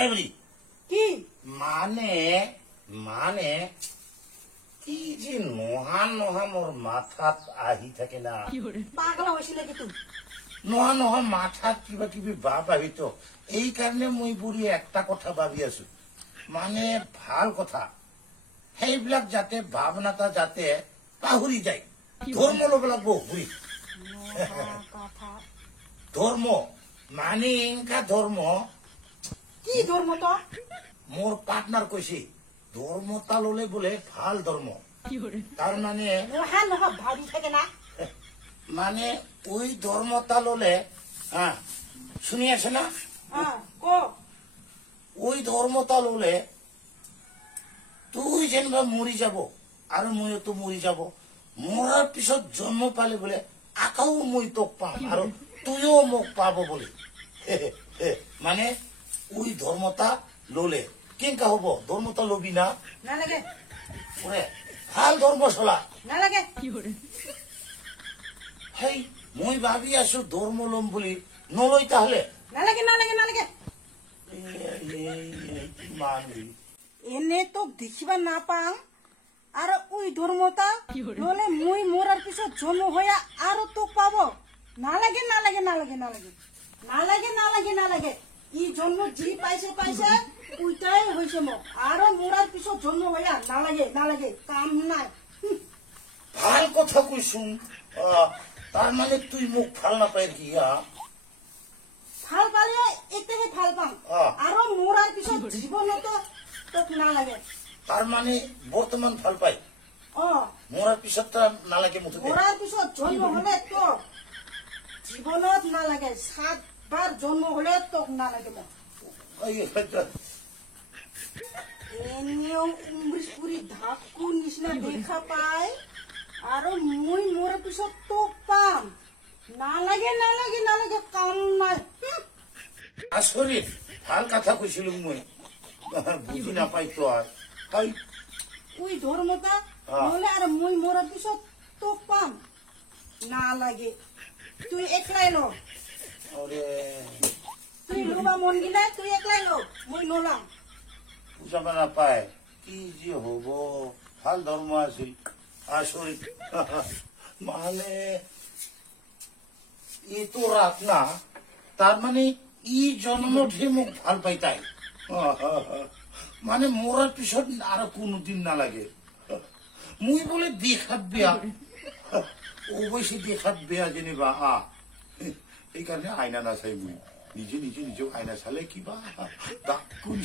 এইবুলি কি মানে মানে কি যে নোহা নোহা মোর মাথাত আহি থাকে না পাগলা হৈছিলে কি তুই নোহা নোহা মাথাত কিবা কিবি ভাব আহিত এই কাৰণে মই বুঢ়ী একটা কথা ভাবি আছো মানে ভাল কথা সেইবিলাক যাতে ভাৱনাটা যাতে পাহৰি যায় ধৰ্ম ল'ব লাগব বুঢ়ী কথা ধৰ্ম মানে এনেকা ধৰ্ম কি ধর্ম তো মোর পার্টনার কইছে ধর্মটা ললে বলে ভাল ধর্ম তার মানে নোহা নোহা ভাবি থাকে না মানে ওই ধর্মটা ললে হ্যাঁ শুনি আছে না ক ওই ধর্মটা ললে তুই যেনবা মরি যাব আর মইও তো মরি যাব মরার পিছত জন্ম পালে বলে আকাও মই তোক পাম আর তুইও মোক পাব বলে মানে ওই ধর্মটা ললে কেনকা হব ধর্মটা লবি না নালাগে ওরে ভাল ধর্ম চলা নালাগে হেই মই ভাবি আছো ধর্ম লম বলি নলই তাহলে নালাগে নালাগে নালাগে মানবি এনে তো দেখিবা না পাং আর ওই ধর্মটা নলে মুই মরার পিছত জন্ম হইয়া আর তো পাবো নালাগে নালাগে নালাগে নালাগে নালাগে নালাগে নালাগে ই জন্ম জি পাইছে পাইছে ওইটাই হয়েছে মোক আর মরার পিছত জন্ম হইয়া নালাগে নালাগে কাম নাই ভাল কথা কইছুন তার মানে তুই মোক ভাল নাপাই কি ভাল পালে এতেহে ভাল পাম আর মরার পিছত জীবনত তোক নালাগে তার মানে বর্তমান ভাল পাই অ মরার পিছত নালাগে মুঠতে মরার পিছত জন্ম হলে তো জীবনত নালাগে 7 বার জন্ম হলে তোক নালাগে মোক এনেও উমরিশ পুরি ধাক্কু নিচিনা দেখা পাই আৰু মই মরার পিছত তোক পাম নালাগে নালাগে নালাগে কাম নাই আসলে ভাল কথা কইছিল মই বুঝি নাপাই তো আর তাই ওই ধর্মটা নলে আর মই মরার পিছত তোক পাম নালাগে তুই একলাই ল ওরে তুই লোবা মন গিলা তুই একলাই ল মই নলাম বুঝাবা নাপায় কি যে হব ভাল ধর্ম আছিল আসলে মানে ই তো রাত না তার মানে ই জন্মঠে মোক ভাল পাই তাই মানে মরার পিছত আর কোনদিন না লাগে মুই বলে দেখাত বেয়া অবশ্যই দেখাত বেয়া যেনিবা এই কারণে আয়না না চাই মুই নিজে নিজে নিজেও আয়না চালে কিবা কোন